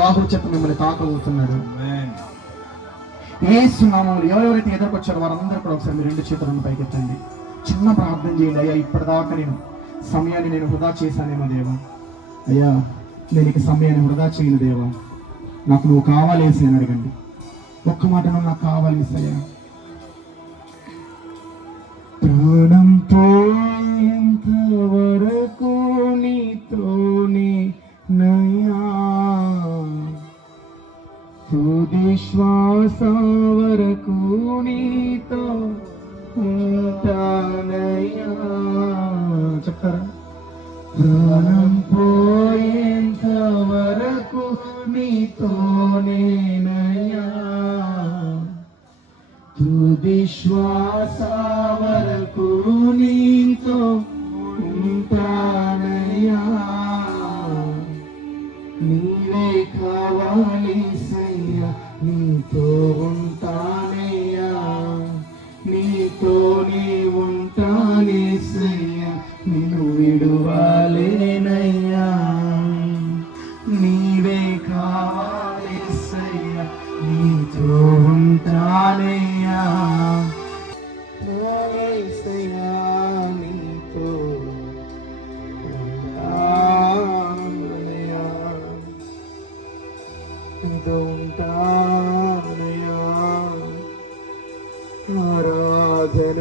బాహువు చేత మిమ్మల్ని తాకబోతున్నాడు. యేసు నామములో ఎవరెవరైతే ఎదుర్కొచ్చారో వారందరూ కూడా ఒకసారి మీ 2 చేతులను పైకెత్తండి. చిన్న ప్రార్థన చేయండి. అయ్యా, ఇప్పటిదాకా సమయాన్ని నేను వృధా చేశానేమో దేవా. అయ్యా, నేను ఇక సమయాన్ని వృధా చేయను దేవా. నాకు నువ్వు కావాలేసి అని అడగండి. ఒక్క మాట, నువ్వు నాకు కావాలేసయ్యా. ప్రాణం పోయేంత వరకు నీతోనే నయ్యా, తుది శ్వాస వరకు నీతో ఉంటానయ్యా. చెప్తారా? ప్రాణం పోయేంత వరకు నీతోనేనయ్యా, తుది శ్వాస వరకు నీతో ఉంటానయ్యా. నీవే కావాలేసయ్యా, నీతో ఉంటానయ్యా, నీతోనే ఉంటానేసయ్యా, నిన్ను విడువలేనయ్యా. నీవే కావాలేసయ్యా, నీతో ఉంటానయ్యా, యేసయ్యా, నీతో ఉంటానయ్యా, నీతో ఉంటానయ్యా. ఆరాధన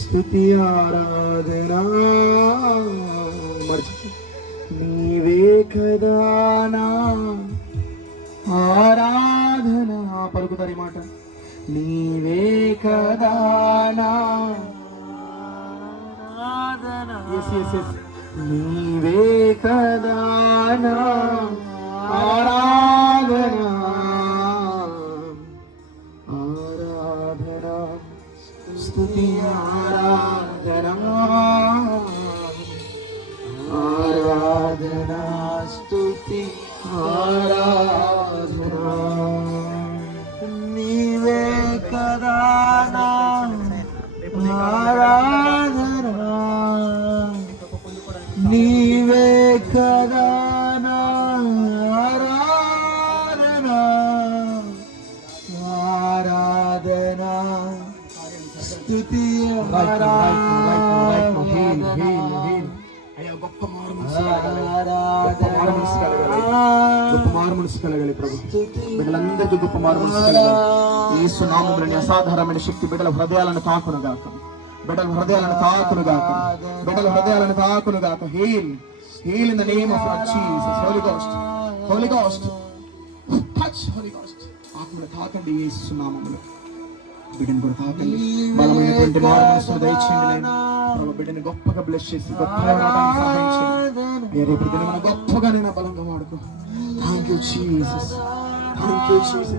స్తుతి ఆరాధన నీవే కదా నా ఆరాధన. పలుకుతారు ఈ మాట. నీవే కదా నా ఆరాధన. నీవే కదా నా ఆరాధన. ఆరాధన స్తుతి ఆరాధన, ఆరాధన స్తుతి ఆరాధన. నీవే కదా నా ఆరాధన, నీవే కదా నా ఆరాధన. ఆరాధన స్తుతి గొప్ప మారు మనసు కలగాలి ప్రభు. బిడ్డలందరికీ గొప్ప మారు మనసు కలగాలి. యేసు నామములోని అసాధారణమైన శక్తి బిడ్డల హృదయాలను తాకును గాక, బిడ్డల హృదయాలను తాకును గాక, బిడ్డల హృదయాలను తాకును గాక. Heal heal in the name of Jesus. Holy ghost, holy ghost, touch holy ghost. ఆత్మను తాకండి యేసు నామములో. బిడ్డను కూడా తాకండి. బలమైనటువంటి మారు మనసును దయచేయండి. బిడ్డని గొప్పగా బ్లెస్ చేసి గొప్పగా సహాయం చేయండి. రేపు దినమున గొప్పగా నేను బలంగా వాడుకో. Thank you Jesus, thank you Jesus.